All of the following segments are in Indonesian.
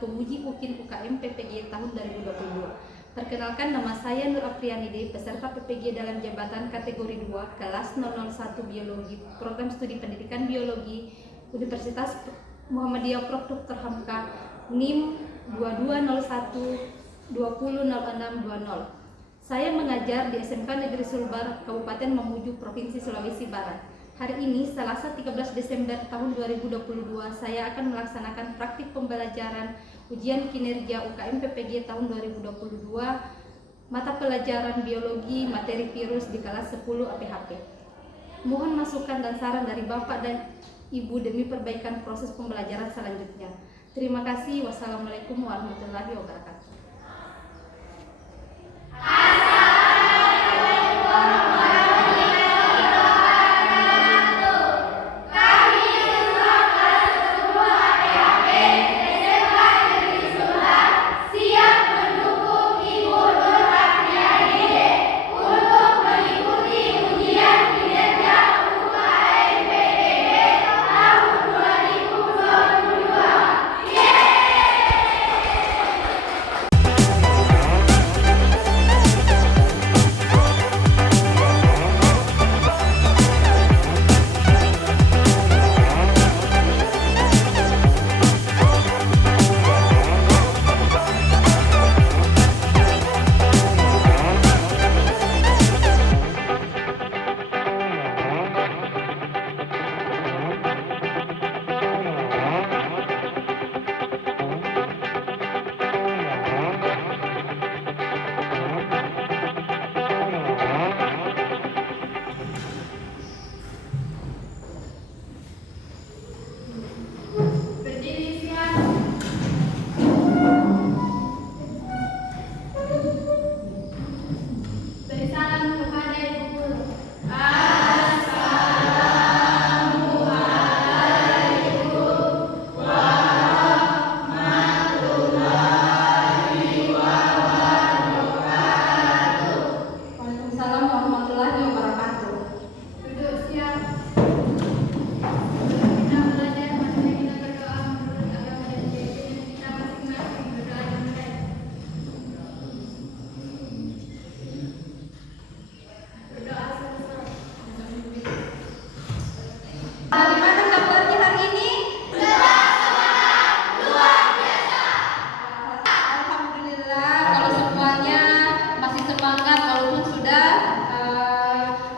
penguji UKIN UKM PPG tahun 2022. Perkenalkan, nama saya Nur Aprianide, peserta PPG dalam jabatan kategori 2 kelas 001 Biologi, Program Studi Pendidikan Biologi Universitas Muhammadiyah Prof. Dr. Hamka, NIM 2201 200620. Saya mengajar di SMK Negeri Sulbar, Kabupaten Mamuju, Provinsi Sulawesi Barat. Hari ini, Selasa 13 Desember tahun 2022, saya akan melaksanakan praktik pembelajaran ujian kinerja UKM PPG tahun 2022, mata pelajaran biologi, materi virus di kelas 10 APHP. Mohon masukan dan saran dari Bapak dan Ibu demi perbaikan proses pembelajaran selanjutnya. Terima kasih. Wassalamualaikum warahmatullahi wabarakatuh.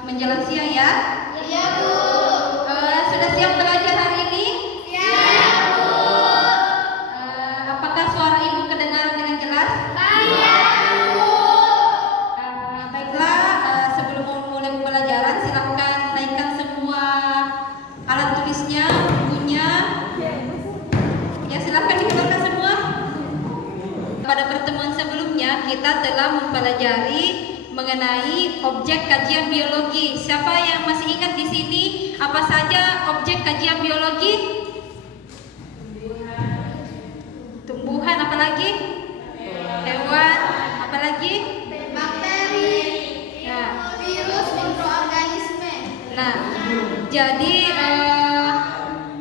Menjelang siang ya? Iya, Bu. Sudah siap belajar hari ini? Iya, Bu. Apakah suara Ibu kedengaran dengan jelas? Iya, Bu. Baiklah, sebelum mulai pembelajaran silakan naikkan semua alat tulisnya, bukunya. Ya, silakan dikeluarkan semua. Pada pertemuan sebelumnya kita telah mempelajari mengenai objek kajian biologi. Siapa yang masih ingat di sini apa saja objek kajian biologi? Tumbuhan, apa lagi? Hewan, apa lagi? Bakteri, virus, mikroorganisme. Nah, jadi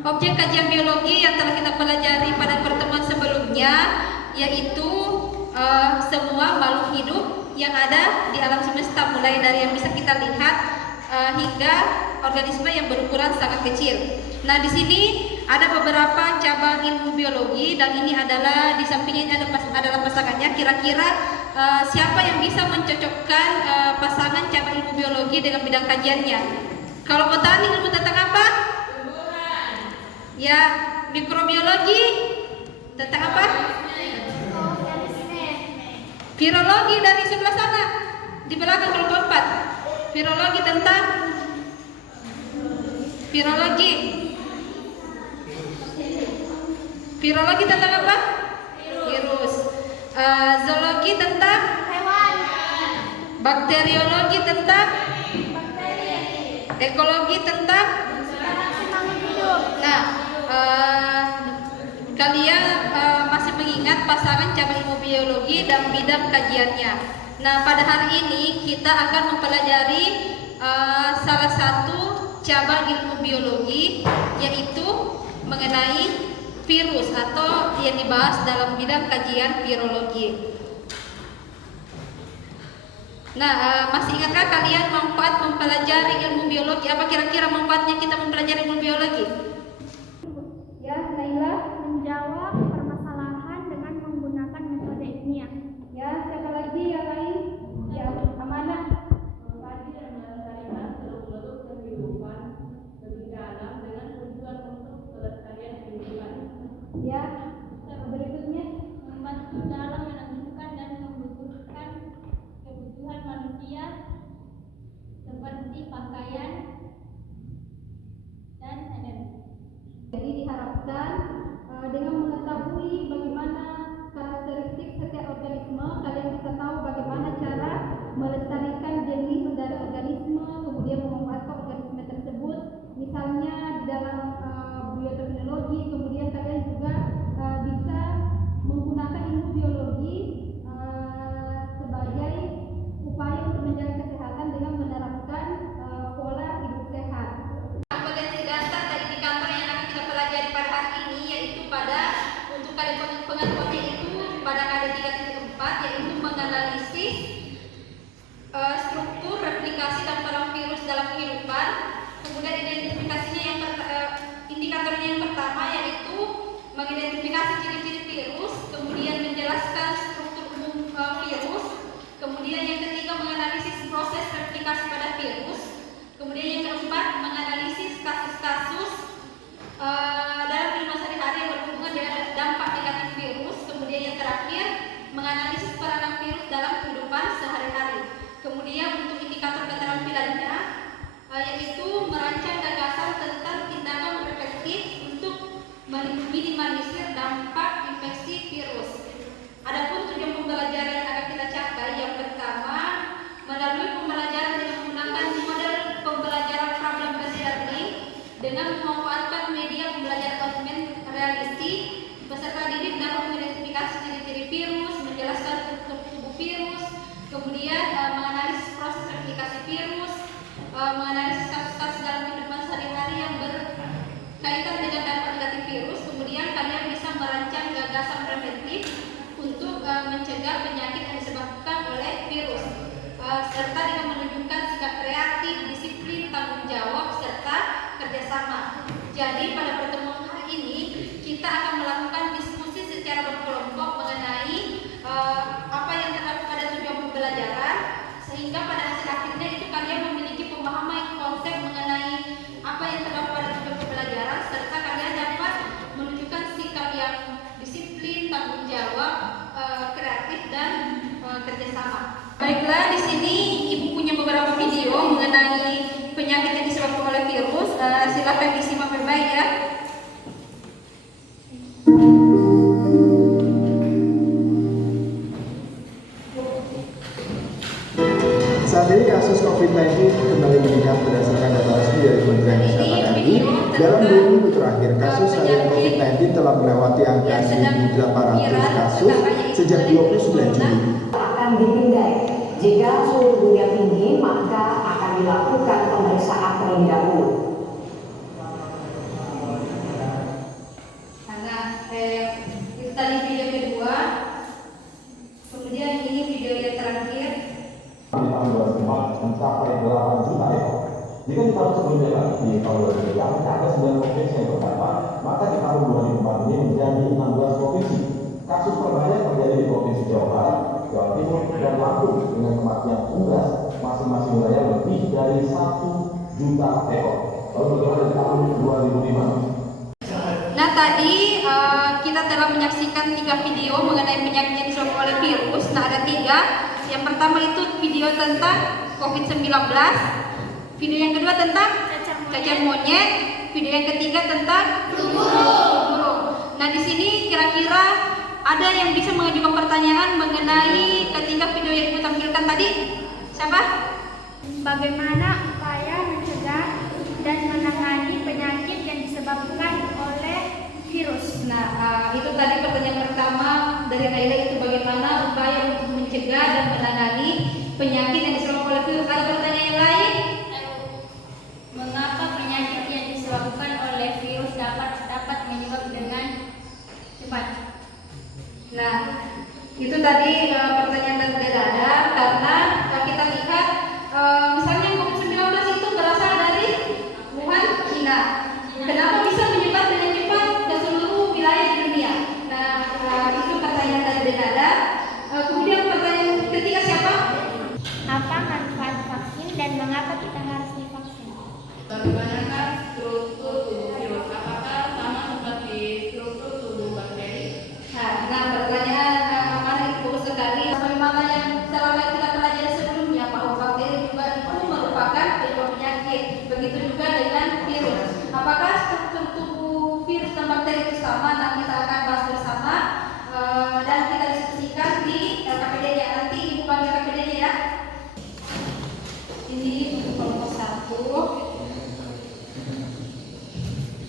objek kajian biologi yang telah kita pelajari pada pertemuan sebelumnya yaitu semua makhluk hidup yang ada di alam semesta, mulai dari yang bisa kita lihat hingga organisme yang berukuran sangat kecil. Nah, di sini ada beberapa cabang ilmu biologi dan ini adalah di sampingnya ini adalah pasangannya. Kira-kira siapa yang bisa mencocokkan pasangan cabang ilmu biologi dengan bidang kajiannya? Kalau botani ilmu tentang apa? Ya, mikrobiologi tentang apa? Virologi dari sebelah sana di belakang kelompok 4. Virologi tentang virologi. Virologi tentang apa? Virus. Zoologi tentang Hewan. bakteriologi tentang Bakteri. ekologi tentang. Interaksi makhluk hidup. Nah, kalian masih mengingat pasangan cabang ilmu biologi dan bidang kajiannya. Nah, pada hari ini kita akan mempelajari salah satu cabang ilmu biologi, yaitu mengenai virus atau yang dibahas dalam bidang kajian virologi. Nah, masih ingatkah kalian manfaat mempelajari ilmu biologi? Apa kira-kira manfaatnya kita mempelajari ilmu biologi? Ya, Naila. Menjawab permasalahan dengan menggunakan metode ilmiah. Ya, siapa lagi yang lain? Ya, Amanah. Mengkaji dan melestarikan seluk-beluk kehidupan lebih dalam dengan tujuan untuk kelestarian kehidupan. Ya, berikutnya. Membantu dalam menentukan dan membutuhkan kebutuhan manusia seperti pakaian dan energi. Jadi diharapkan dengan mengetahui bagaimana karakteristik setiap organisme, kalian bisa tahu bagaimana cara melestarikan jenis dari organisme, kemudian memanfaatkan organisme tersebut. Misalnya di dalam bioteknologi, kemudian kalian juga bisa menggunakan ilmu biologi sebagai upaya untuk menjaga kesehatan dengan menerapkan pola hidup sehat. Kompetensi dasar dari indikator yang akan kita pelajari pada hari ini yaitu pada untuk kali pengetahuannya itu pada KD 3.4 yaitu menganalisis struktur, replikasi dan peran virus dalam kehidupan. Kemudian identifikasinya indikatornya yang pertama yaitu mengidentifikasi ciri-ciri virus, kemudian menjelaskan struktur umum virus. Kemudian yang ketiga menganalisis proses replikasi pada virus. Kemudian yang keempat menganalisis kasus-kasus dalam kehidupan sehari-hari yang berhubungan dengan dampak negatif virus. Kemudian yang terakhir menganalisis peranan virus dalam kehidupan sehari-hari. Kemudian untuk indikator keterampilannya yaitu merancang gagasan tentang tindakan preventif untuk meminimalisir dampak infeksi virus. Adapun tujuan pembelajaran yang akan kita capai yang pertama melalui pembelajaran dengan menggunakan model pembelajaran problem-based learning dengan memanfaatkan media pembelajaran augmented reality, peserta didik dapat mengidentifikasi ciri-ciri virus, menjelaskan struktur tubuh virus, kemudian menganalisis proses replikasi virus, menganalisis kasus-kasus dalam kehidupan sehari-hari yang berkaitan dengan dampak negatif virus. Kemudian kalian bisa merancang gagasan preventif untuk mencegah penyakit yang disebabkan oleh virus, serta dengan menunjukkan sikap kreatif, disiplin, tanggung jawab, serta kerjasama. Jadi pada pertemuan hari ini kita akan melakukan diskusi secara berkelompok mengenai apa yang terdapat pada tujuan pembelajaran, sehingga pada hasil akhirnya itu kalian memiliki pemahaman konsep mengenai apa yang terdapat pada tujuan pembelajaran, serta kalian dapat menunjukkan sikap yang disiplin, tanggung jawab, kreatif dan kerjasama. Baiklah, di sini Ibu punya beberapa video mengenai penyakit yang disebabkan oleh virus. Silakan disimak baik-baik ya. Saat ini kasus COVID-19 kembali meningkat berdasarkan data resmi dari Kementerian Kesehatan RI. Dalam 2 minggu terakhir, kasus harian COVID-19 telah melewati angka 1.800 kasus sejak 29 Juli. Akan dipindai. Jika suhu tubuhnya tinggi, maka akan dilakukan pemeriksaan terlebih dahulu. Itu tadi video kedua. Kemudian ini video yang terakhir. Di tahun 2004 mencapai 8 juta ekor. Jika di tahun sebelumnya lagi, di tahun 2003 ada 9 provinsi yang terdampak, maka di tahun 2004 ini menjadi 16 provinsi. Kasus terbanyak terjadi di Provinsi Jawa Barat, Jawa Timur, dan Lampung dengan kematian unggas masing-masing wilayah lebih dari 1 juta ekor. Lalu bagaimana di tahun 2005? Nah tadi kita telah menyaksikan 3 video mengenai penyakit yang disebabkan oleh virus. Nah ada 3. Yang pertama itu video tentang COVID-19, video yang kedua tentang cacar monyet, video yang ketiga tentang flu burung. Nah di sini kira-kira ada yang bisa mengajukan pertanyaan mengenai ketiga video yang Ibu tampilkan tadi? Siapa? Bagaimana upaya mencegah dan menangani penyakit yang disebabkan oleh virus? Nah, itu tadi pertanyaan pertama dari Naila, itu bagaimana upaya untuk mencegah dan menangani penyakit yang disebabkan oleh virus. Ada pertanyaan yang lain? Mengapa penyakit yang disebabkan oleh virus dapat menyebabkan dengan Nah, itu tadi pertanyaan dan tidak ada karena kita lihat misalnya COVID-19 itu berasal dari Wuhan, China. Kenapa bisa menyebar dengan cepat ke seluruh wilayah di dunia? Nah, itu pertanyaan dan tidak ada. Kemudian pertanyaan ketiga siapa? Apa manfaat vaksin dan mengapa kita harus divaksin? Bagaimanakah struktur tubuh virus? Apakah sama seperti struktur tubuh bakteri? Nah, pertanyaan mana itu bagus sekali. Bagaimana yang telah kita pelajari sebelumnya bahwa bakteri juga itu merupakan penyebab penyakit. Begitu juga dengan virus. Apakah struktur tubuh virus dan bakteri itu sama? Nah, kita akan bahas bersama dan kita diskusikan di KPD-nya. Nanti Ibu panggil KPD-nya ya. Ini untuk kelompok 1,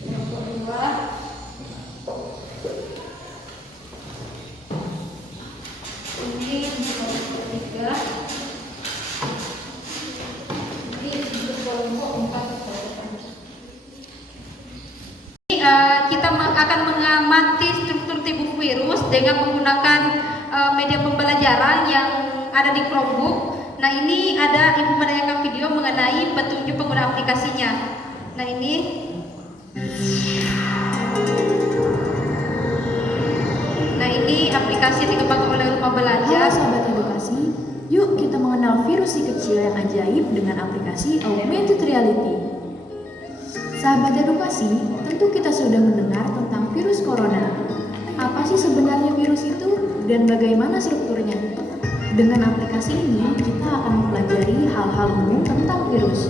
kelompok 2, ini untuk kelompok 3, ini untuk kelompok 4. Kita akan mengamati struktur tubuh virus dengan menggunakan media pembelajaran yang ada di Chromebook. Nah, ini ada Ibu menayangkan video mengenai petunjuk pengguna aplikasinya. Nah, ini aplikasi yang dikembangkan oleh Rumah Belajar. Halo sahabat edukasi, yuk kita mengenal virus si kecil yang ajaib dengan aplikasi Augmented Reality. Sahabat edukasi, tentu kita sudah mendengar tentang virus corona. Apa sih sebenarnya virus itu dan bagaimana strukturnya? Dengan aplikasi ini, kita akan mempelajari hal-hal umum tentang virus.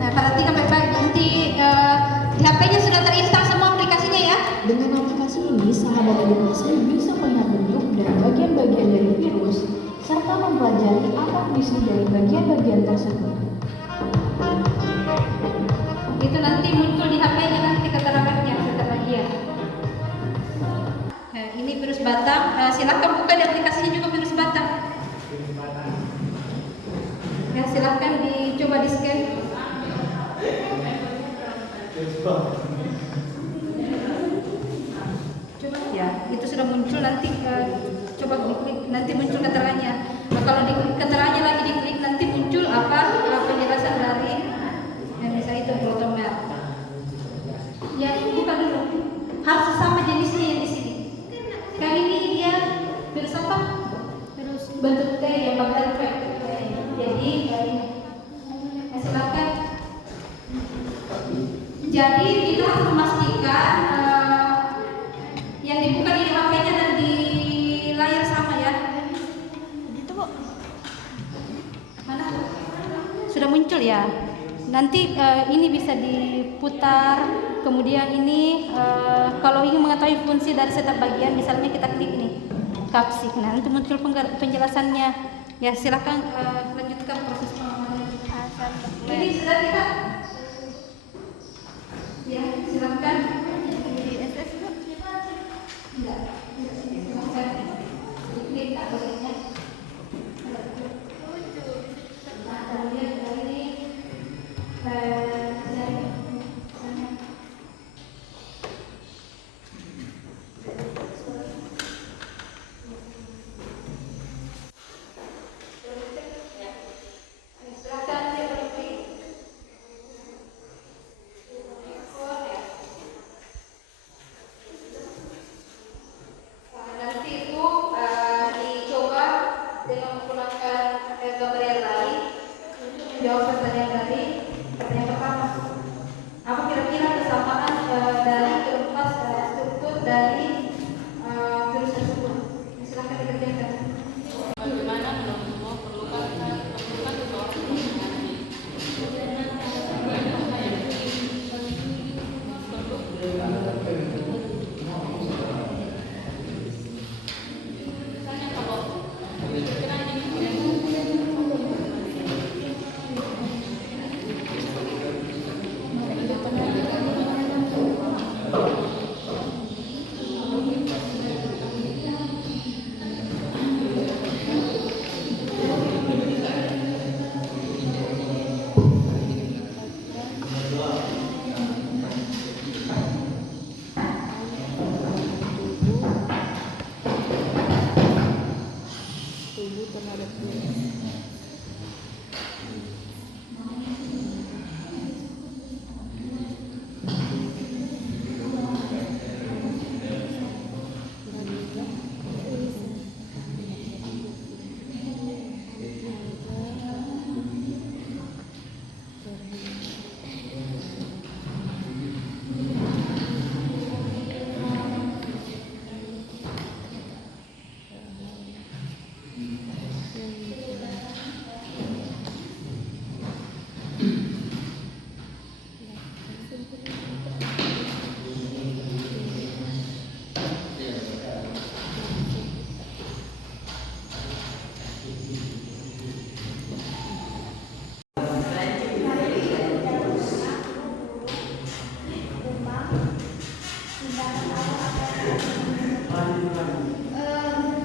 Nah, perhatikan baik-baik, nanti di HP-nya sudah terinstal semua aplikasinya ya. Dengan aplikasi ini, sahabat edukasi bisa melihat bentuk dan bagian-bagian dari virus, serta mempelajari apa fungsi dari bagian-bagian tersebut. Itu nanti muncul di HP-nya nanti keterangannya sebentar lagi ya. Nah, ini virus batang. Silakan buka di aplikasinya juga virus batang. Ya, silakan dicoba di scan. Coba ya, itu sudah muncul nanti coba diklik nanti muncul keterangannya. Nah, kalau di keterangannya lagi diklik nanti muncul apa penjelasan dari misalnya itu protomer. Ya, buka dulu. Harus sama jenisnya yang di sini. Kan ini dia virus apa? Virus bentuk T yang bakteri T. Jadi silakan. Jadi kita harus memastikan yang dibuka di HP-nya dan di layar sama ya. Gitu Bu. Mana? Sudah muncul ya. Nanti ini bisa diputar. Kemudian ini kalau ingin mengetahui fungsi dari setiap bagian, misalnya kita klik ini kapsik. Nah, nanti muncul penjelasannya. Ya, silakan lanjutkan proses pemahaman. Ini sudah kita. Ya, silakan. Di SS Bu. Enggak. Silakan. Diklik atasnya. Kemudian dari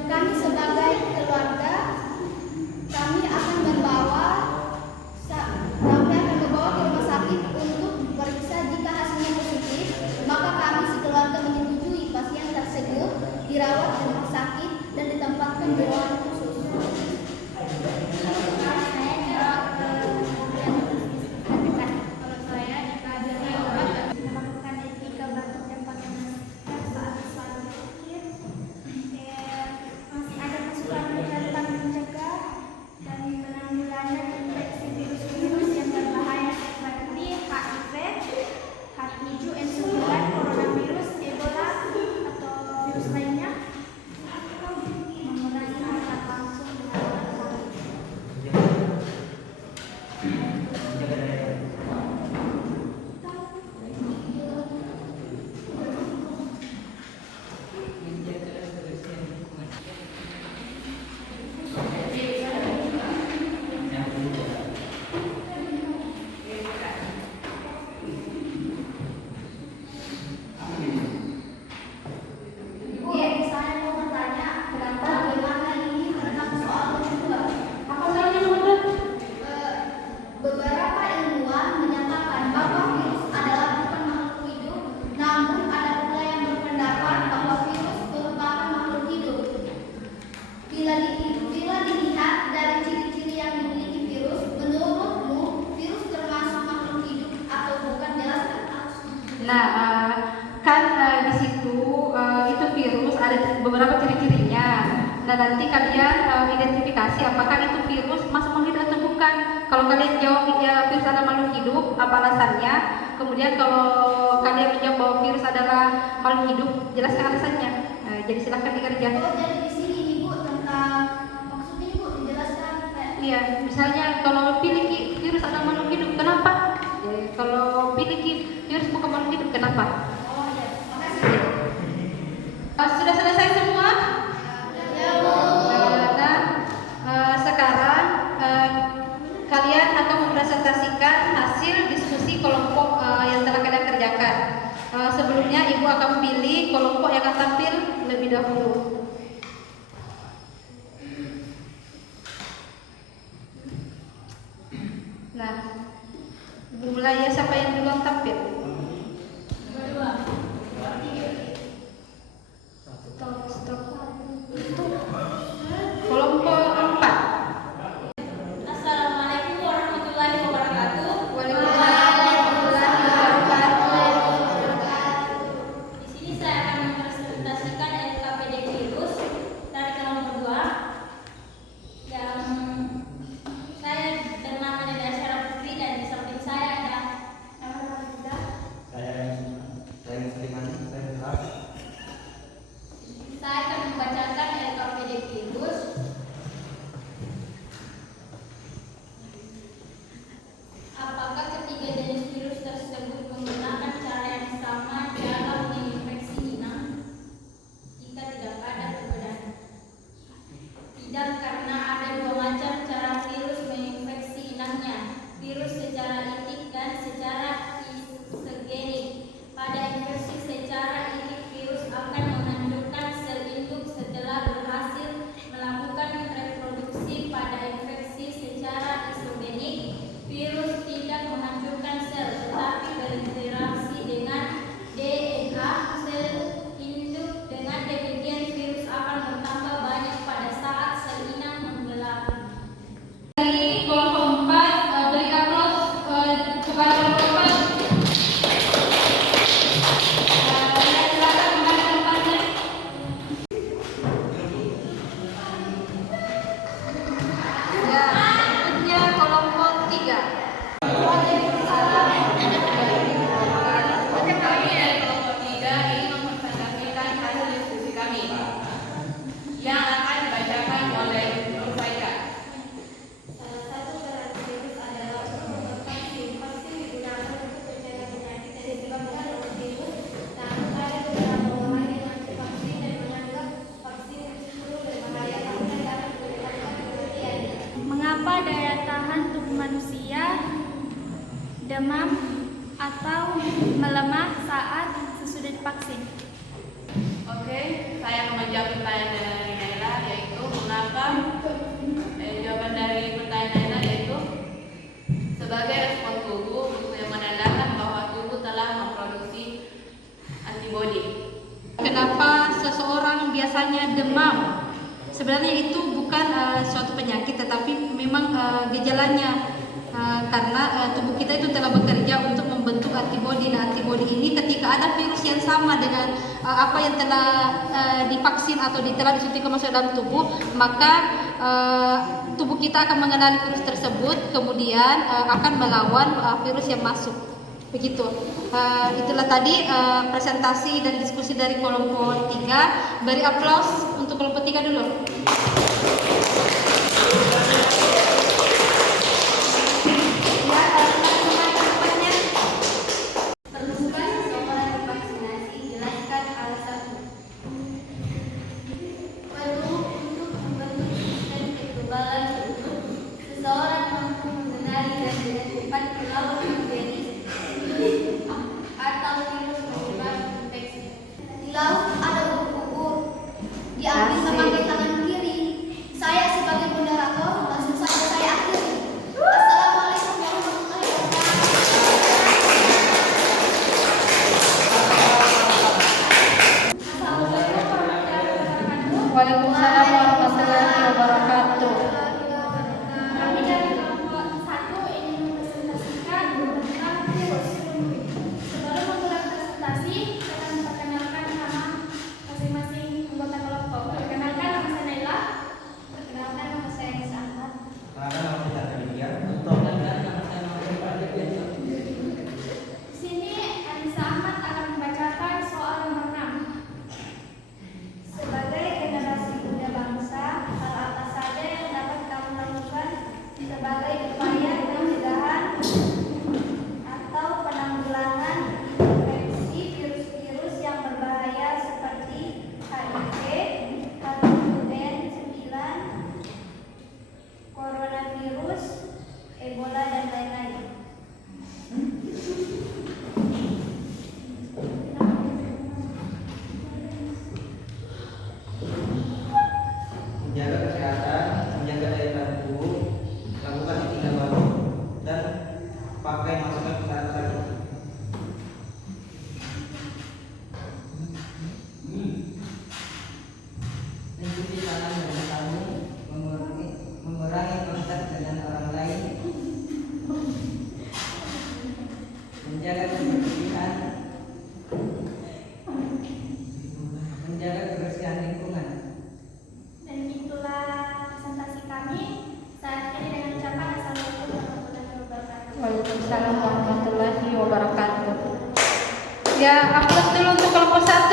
Kami sebagai keluarga, kami akan membawa ke rumah sakit untuk periksa. Jika hasilnya positif, maka kami sekeluarga menyetujui pasien tersebut dirawat di rumah sakit dan ditempatkan di ruangan khusus. Kalau saya diajari melakukan etika batuk dan pakai masker saat selalu berpikir. Masih ada masukan tentang mencegah dan penanggulangan infeksi virus-virus yang berbahaya seperti HIV, H7N9, coronavirus, Ebola, atau virus lainnya. Mengurangi kontak langsung dengan orang lain. Saya mau bertanya, bagaimana ini tentang soal kedua? Beberapa ilmuwan menyatakan bahwa virus adalah bukan makhluk hidup, namun ada pula yang berpendapat bahwa virus merupakan makhluk hidup. Bila dilihat dari ciri-ciri yang dimiliki virus, menurutmu virus termasuk makhluk hidup atau bukan? Jelaskan. Nah, di situ itu virus ada beberapa ciri-cirinya. Nah, nanti kalian identifikasi apakah itu virus masuk makhluk hidup atau bukan. Kalau kalian jawab ya virus adalah makhluk hidup, apa alasannya? Kemudian kalau kalian menjawab bahwa virus adalah makhluk hidup, jelaskan alasannya. Jadi silahkan dikerja. Jadi di sini Ibu tentang maksudnya Ibu dijelaskan. Iya, misalnya kalau pilih virus adalah makhluk hidup, kenapa? Kalau pilih virus bukan makhluk hidup, kenapa? Oh ya, makasih. Sudah selesai semua? Ya, Bu. Sekarang kalian akan mempresentasikan hasil diskusi kelompok yang telah kalian kerjakan. Sebelumnya Ibu akan pilih kelompok yang akan tampil lebih dahulu. Nah, mulai ya, siapa yang duluan tampil? Stop. Kelompok 4. Assalamualaikum warahmatullahi wabarakatuh. Waalaikumsalam warahmatullahi wabarakatuh. Di sini saya akan mempresentasikan LKPD virus dari kelompok 2 yang saya bernama Deda Syarah Putri, dan di samping saya ada manusia demam atau melemah saat sesudah divaksin? Oke, saya akan menjawab pertanyaan dari Naila, yaitu mengapa jawaban dari pertanyaan Naila yaitu sebagai respon tubuh yang menandakan bahwa tubuh telah memproduksi antibodi. Kenapa seseorang biasanya demam? Sebenarnya itu bukan suatu penyakit, tetapi memang gejalanya karena tubuh kita itu telah bekerja untuk membentuk antibodi. Nah, antibodi ini ketika ada virus yang sama dengan apa yang telah divaksin atau telah disuntikkan masuk dalam tubuh, maka tubuh kita akan mengenali virus tersebut, kemudian akan melawan virus yang masuk. Begitu. Itulah tadi presentasi dan diskusi dari kelompok 3. Beri aplaus untuk kelompok 3 dulu. Perlukah seseorang divaksinasi? Jelaskan alasanmu. Perlu untuk membentuk sistem kekebalan tubuh. Seseorang mampu mengenali dan dengan cepat melawan bakteri atau virus penyebab infeksi. Di laut ada ubur-ubur. Diambil pakai tangan kiri. Saya sebagai moderator langsung saja saya akhiri. Assalamualaikum warahmatullahi wabarakatuh. Waalaikumsalam warahmatullahi wabarakatuh. Kami dari kelompok 1 ingin mempresentasikan tentang virus. Sebelum memulai presentasi, saya akan memperkenalkan nama masing-masing anggota kelompok. Perkenalkan, nama saya Naila. Perkenalkan, nama saya Nisa Ahmad. Di sini Nisa Ahmad akan membacakan soal nomor 6. Sebagai generasi muda bangsa, hal apa saja yang dapat kamu lakukan sebagai upaya pencegahan atau penanggulangan infeksi virus-virus yang berbahaya seperti HIV, H1N9, coronavirus, Ebola, dan lain-lain? Menjaga kesehatan, menjaga daya tahan tubuh, lakukan istilah baru, dan pakai masker saat sakit. Mencuci tangan dengan sabun, mengurangi kontak dengan orang lain, menjaga kebersihan, lingkungan. Dan itulah presentasi kami. Saya akhiri dengan ucapan Assalamualaikum warahmatullahi wabarakatuh. Waalaikumsalam warahmatullahi wabarakatuh. Ya, aplaus dulu untuk kelompok 1.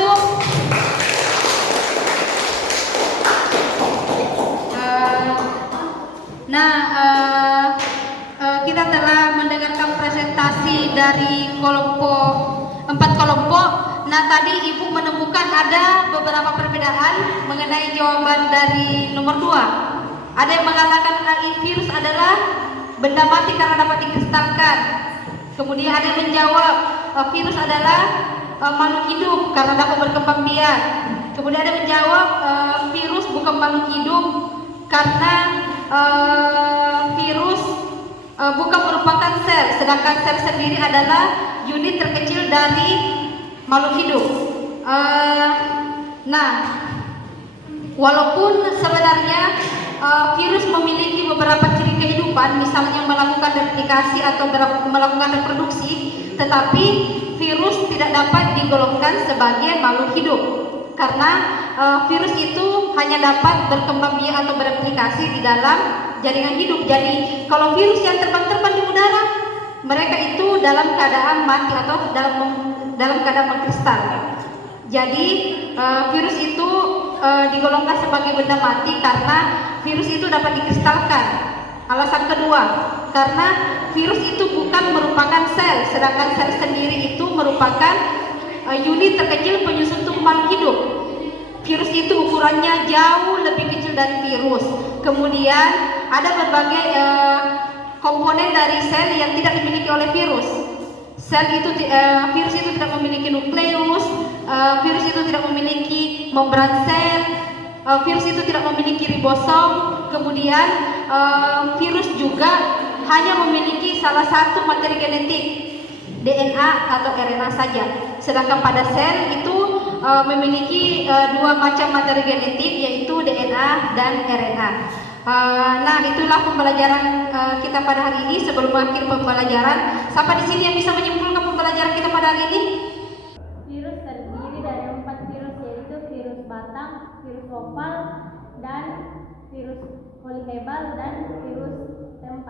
Kita telah mendengarkan presentasi dari kelompok 4 kelompok. Nah, tadi Ibu menemukan ada beberapa perbedaan mengenai jawaban dari nomor 2. Ada yang mengatakan virus adalah benda mati karena dapat dikristalkan. Kemudian ada yang menjawab virus adalah makhluk hidup karena dapat berkembang biak. Kemudian ada yang menjawab virus bukan makhluk hidup karena virus bukan merupakan sel, sedangkan sel sendiri adalah unit terkecil dari makhluk hidup. Nah, walaupun sebenarnya virus memiliki beberapa ciri kehidupan, misalnya melakukan replikasi atau melakukan reproduksi, tetapi virus tidak dapat digolongkan sebagai makhluk hidup karena virus itu hanya dapat berkembang biak atau bereplikasi di dalam jaringan hidup. Jadi kalau virus yang terbang-terbang di udara, mereka itu dalam keadaan mati atau dalam keadaan mengkristal. Jadi virus itu digolongkan sebagai benda mati karena virus itu dapat dikristalkan. Alasan kedua, karena virus itu bukan merupakan sel, sedangkan sel sendiri itu merupakan unit terkecil penyusun tubuh makhluk hidup. Virus itu ukurannya jauh lebih kecil dari virus. Kemudian ada berbagai komponen dari sel yang tidak dimiliki oleh virus. Virus itu tidak memiliki nukleus, virus itu tidak memiliki membran sel, virus itu tidak memiliki ribosom. Kemudian virus juga hanya memiliki salah satu materi genetik, DNA atau RNA saja. Sedangkan pada sel itu memiliki dua macam materi genetik, yaitu DNA dan RNA. Nah, itulah pembelajaran kita pada hari ini. Sebelum akhir pembelajaran, siapa di sini yang bisa menyimpulkan pembelajaran kita pada hari ini? Virus terdiri dari 4 virus, yaitu virus batang, virus opal, dan virus polyhebal, dan virus T4.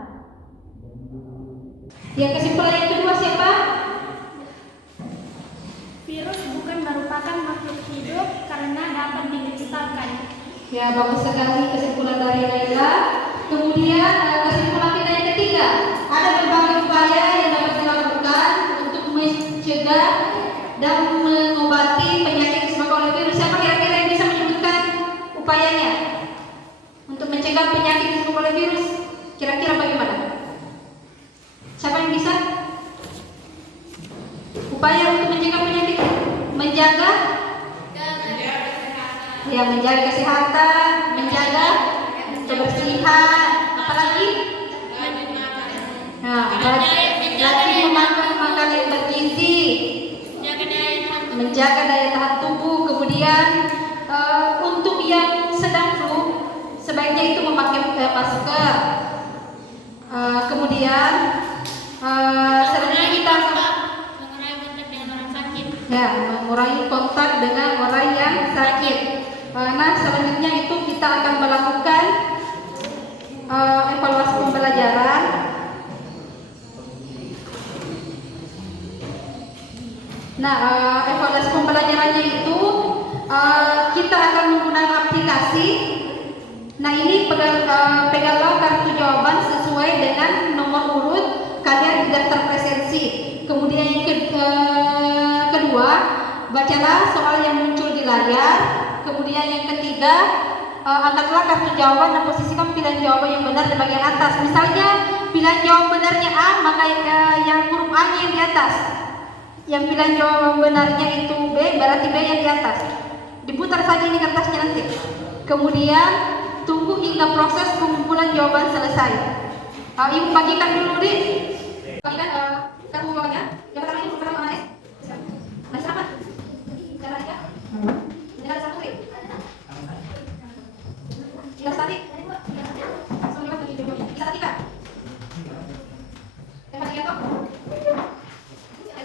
Yang kesimpulan yang kedua siapa? Virus bukan merupakan makhluk hidup karena dapat diciptakan. Ya, bagus sekali kesimpulan dari Laila. Kemudian kesimpulan kita yang ketiga, ada berbagai upaya yang dapat dilakukan untuk mencegah dan mengobati penyakit disebabkan oleh virus. Siapa kira-kira yang bisa menyebutkan upayanya untuk mencegah penyakit disebabkan oleh virus? Kira-kira bagaimana? Siapa yang bisa? Upaya untuk mencegah penyakit, menjaga kesehatan, menjaga kebersihan, apalagi? Nah, rajin memakan makanan yang bergizi, menjaga daya tahan tubuh. Kemudian untuk yang sedang flu, sebaiknya itu memakai masker. Kemudian selanjutnya kita mengurangi kontak dengan orang yang sakit. Nah, selanjutnya itu kita akan melakukan evaluasi pembelajaran. Nah, evaluasi pembelajarannya itu kita akan menggunakan aplikasi. Nah, ini peganglah kartu jawaban sesuai dengan nomor urut kalian di daftar presensi. Kemudian yang kedua, bacalah soal yang muncul di layar. Kemudian yang ketiga, angkatlah kartu jawaban dan posisikan pilihan jawaban yang benar di bagian atas. Misalnya pilihan jawaban benarnya A, maka yang huruf A yang di atas. Yang pilihan jawaban benarnya itu B, berarti B yang di atas. Diputar saja ini kertasnya nanti. Kemudian tunggu hingga proses pengumpulan jawaban selesai. Ibu bagikan dulu, Dik. Bagikan kartu jawabannya. Yang pertama ini pertama mana? Mas apa? Jangan aja. Jangan satu klik. Kita statik. Semua bagi jawabannya. Kita statika. Tempat dia toh.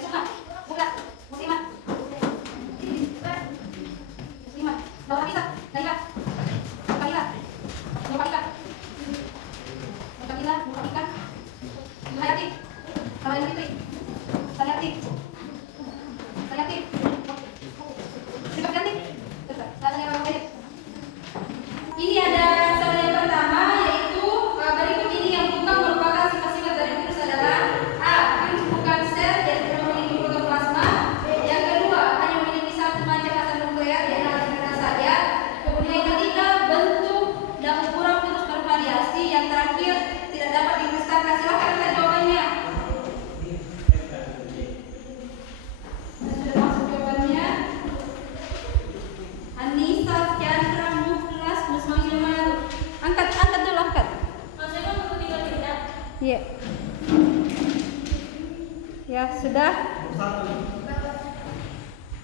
Suka. Buka. Muslimat. Muslimat. Bawa bisa. Laila. Kamila. Bawa Ika. Kamila, Bawa Ika. Hayati. Kamila Fitri. Sayati. Sayati. Sikap cantik. Tanya Bapak Edip. Ini ada soal yang pertama, yaitu berikut ini yang bukan merupakan sifat-sifat dari virus adalah A. Virus bukan sel dan tidak memiliki protoplasma. Yang kedua, hanya memiliki satu macam asal nuklear dan RNA saja. Kemudian yang ketiga, bentuk dan ukuran virus bervariasi. Yang terakhir, tidak dapat dimusnahkan. Silakan lihat jawabannya. Sudah masuk jawabannya. Anissa, Chandra, Muklas, Muslimat. Angkat dulu, angkat. Iya. Ya, sudah.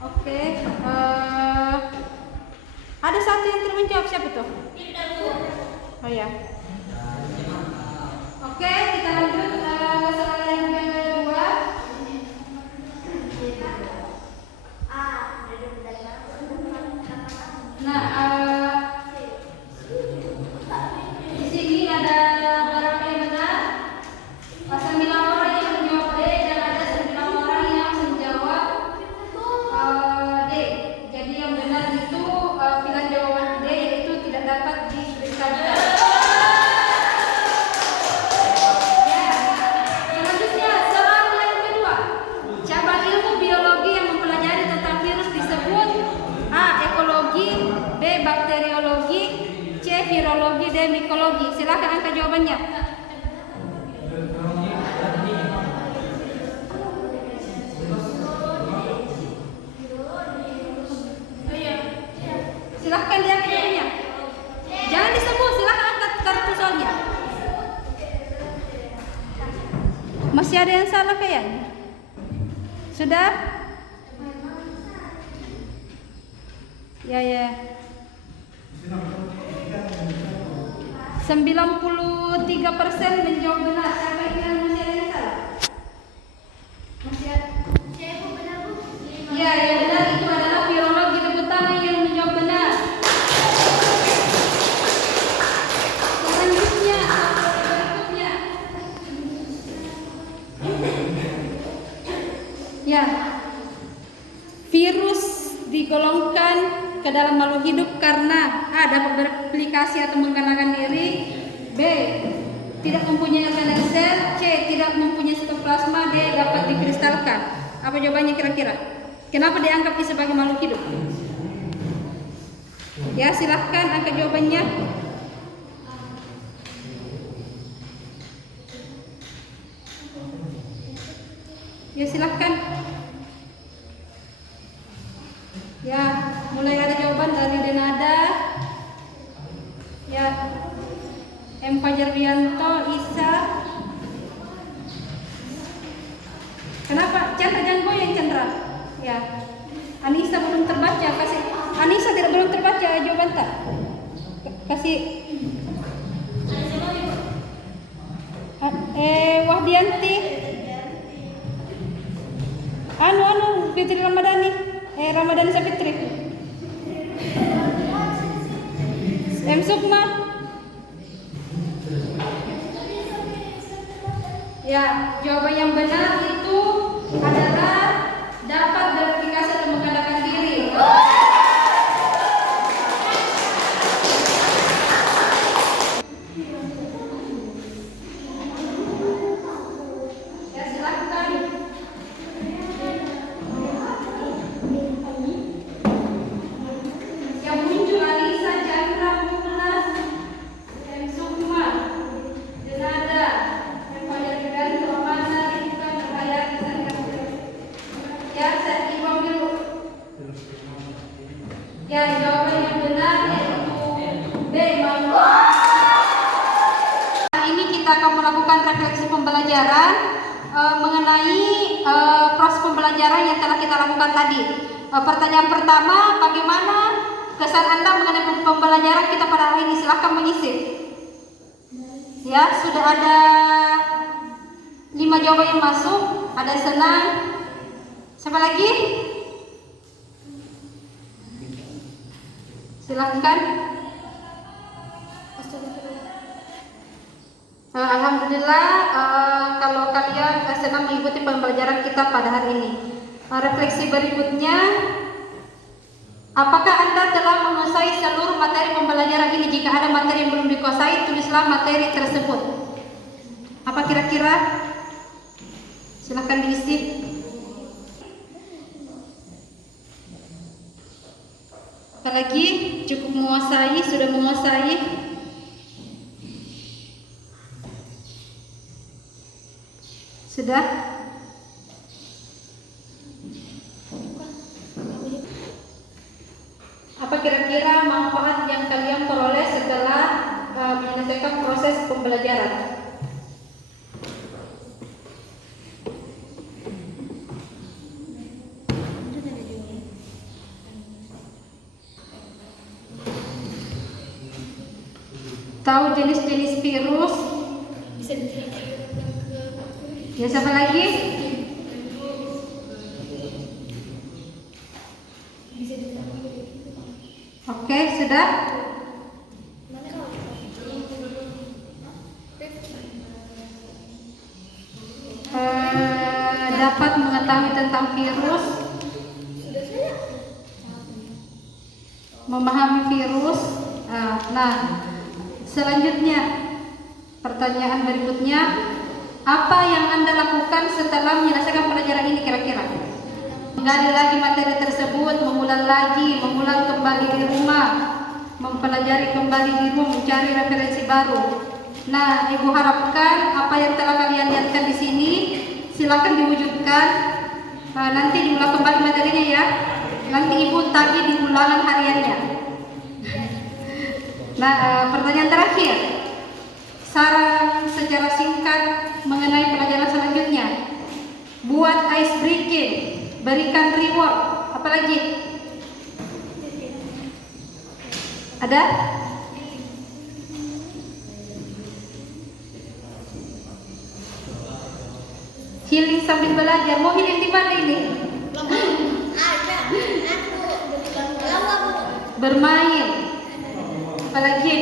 Oke. Ada satu yang tidak menjawab, siapa tuh? Oh ya. Oke, kita lanjut ke soal yang kedua. Nah, di sini ada berapa yang benar? 9 orang yang menjawab D dan ada 9 orang yang menjawab D. Jadi yang benar itu pilihan jawaban D, yaitu tidak dapat diberikan. Ya. Selanjutnya soal yang kedua. Cabang ilmu biologi yang mempelajari tentang virus disebut A. Ekologi, B. Bakteriologi, C. Virologi, D. Mikologi. Silakan angkat jawabannya. Masih ada yang salah kayaknya. Sudah? Ya. 93% menjawab benar. Siapa yang masih ada yang salah? Masih ada? Ya, yang benar itu adalah virologi. Tepuk tangan yang menjawab benar. Selanjutnya, berikutnya. Ya, virus digolongkan ke dalam makhluk hidup karena A. dapat bereplikasi atau menggandakan diri, B. tidak mempunyai organel sel, C. tidak mempunyai sitoplasma, D. dapat dikristalkan. Apa jawabannya kira-kira? Kenapa dianggap sebagai makhluk hidup? Ya, silahkan angkat jawabannya. Ya, silahkan. Ya, mulai ada jawaban dari Denada. Ya, M. Fajarwianto, Isa. Kenapa? Jangan goyang Chandra. Ya, Anissa belum terbaca. Kasih Anissa belum terbaca jawaban tak? Kasih. Wahdianti. Fitri Ramadhani. Ramadhani Sapitri. M. Sukma. Ya, jawaban yang benar itu adalah dapat bereplikasi atau menggandakan diri. Ya, silakan. Yang muncul Alisa, Chandra, Munas, M. Sukma, Denada, M. Fajarwianto, Romana, Rika, Nurhayati, ya, saya timbang dulu. Ya, jawaban yang benar yaitu B. Ini kita akan melakukan refleksi pembelajaran mengenai proses pembelajaran yang telah kita lakukan tadi. Pertanyaan pertama, bagaimana kesan Anda mengenai pembelajaran kita pada hari ini? Silahkan mengisi. Ya, sudah ada 5 jawaban yang masuk. Ada senang. Siapa lagi? Silahkan. Alhamdulillah, kalau kalian senang mengikuti pembelajaran kita pada hari ini. Refleksi berikutnya, apakah Anda telah menguasai seluruh materi pembelajaran ini? Jika ada materi yang belum dikuasai, tulislah materi tersebut. Apa kira-kira? Silahkan diisi. Apalagi cukup menguasai, sudah menguasai. Sudah? Apa kira-kira manfaat yang kalian peroleh setelah menyelesaikan proses pembelajaran? Tahu jenis-jenis virus? Ya, siapa lagi? Oke, sudah? Dapat mengetahui tentang virus, memahami virus. Nah, selanjutnya pertanyaan berikutnya, apa yang Anda lakukan setelah menyelesaikan pelajaran ini kira-kira? Menggali lagi materi tersebut, mengulang kembali di rumah, mempelajari kembali di rumah, mencari referensi baru. Nah, Ibu harapkan apa yang telah kalian lihatkan di sini silakan diwujudkan. Nanti diulang kembali materinya ya. Nanti Ibu tagih di ulangan hariannya. Nah, pertanyaan terakhir, saran secara singkat mengenai pelajaran selanjutnya. buat ice breaking, berikan reward. Apalagi? Ada? Healing sambil belajar. Mau healing di mana ini? Bermain. Apalagi?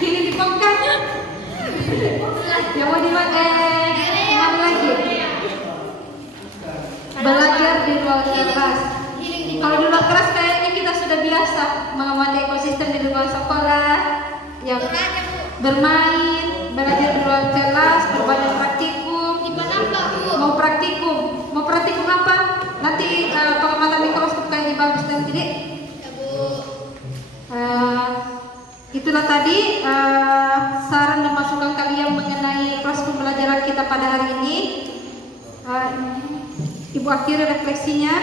Healing di pongkang. Yang mau di mana? Mana lagi? Belajar di luar kelas. Kalau di luar kelas kayaknya kita sudah biasa mengamati ekosistem di luar sekolah. Yang bermain, belajar di luar kelas, berbanyak praktikum. Mau praktikum apa? Nanti pengamatan mikroskop kayaknya bagus nanti deh. Itulah tadi saran dan masukan kalian mengenai proses pembelajaran kita pada hari ini. Ibu akhiri refleksinya.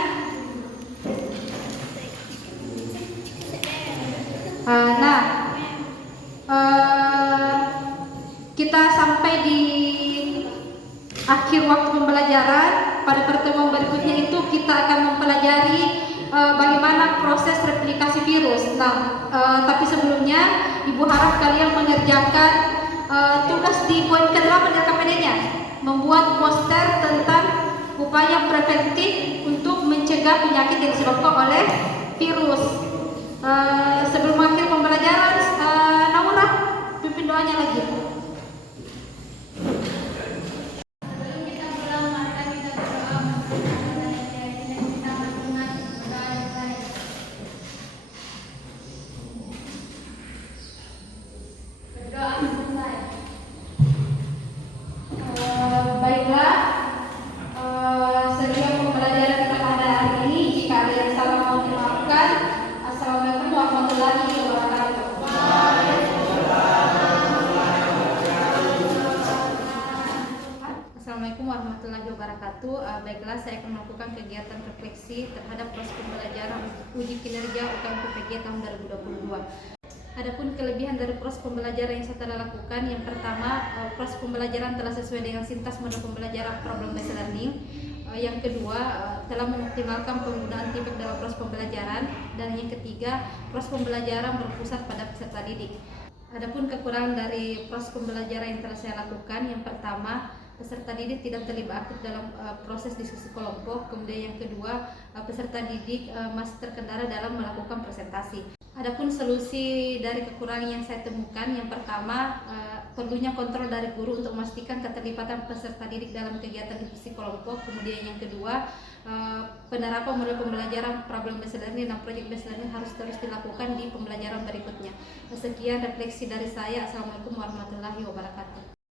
Kita sampai di akhir waktu pembelajaran. Pada pertemuan berikutnya itu kita akan mempelajari bagaimana proses replikasi virus. Tapi sebelumnya Ibu harap kalian mengerjakan tugas di poin ke-8 LKPD-nya, membuat poster tentang upaya preventif untuk mencegah penyakit yang disebabkan oleh virus. Sebelum akhir pembelajaran, Naura pimpin doanya lagi. Baiklah, setiap pembelajaran kita pada hari ini, jika ada yang salah mohon dimaafkan. Assalamualaikum warahmatullahi wabarakatuh. Assalamualaikum warahmatullahi wabarakatuh. Baiklah, saya akan melakukan kegiatan refleksi terhadap proses pembelajaran uji kinerja UKM PPG tahun 2022. Adapun kelebihan dari proses pembelajaran yang saya telah lakukan, yang pertama, proses pembelajaran telah sesuai dengan sintas model pembelajaran problem based learning. Yang kedua, telah mengoptimalkan penggunaan feedback dalam proses pembelajaran. Dan yang ketiga, proses pembelajaran berpusat pada peserta didik. Adapun kekurangan dari proses pembelajaran yang telah saya lakukan, yang pertama, peserta didik tidak terlibat aktif dalam proses diskusi kelompok. Kemudian yang kedua, peserta didik masih terkendala dalam melakukan presentasi. Adapun solusi dari kekurangan yang saya temukan, yang pertama, perlunya kontrol dari guru untuk memastikan keterlibatan peserta didik dalam kegiatan diskusi kelompok. Kemudian yang kedua, penerapan model pembelajaran problem based learning dan project based learning harus terus dilakukan di pembelajaran berikutnya. Sekian refleksi dari saya. Assalamualaikum warahmatullahi wabarakatuh.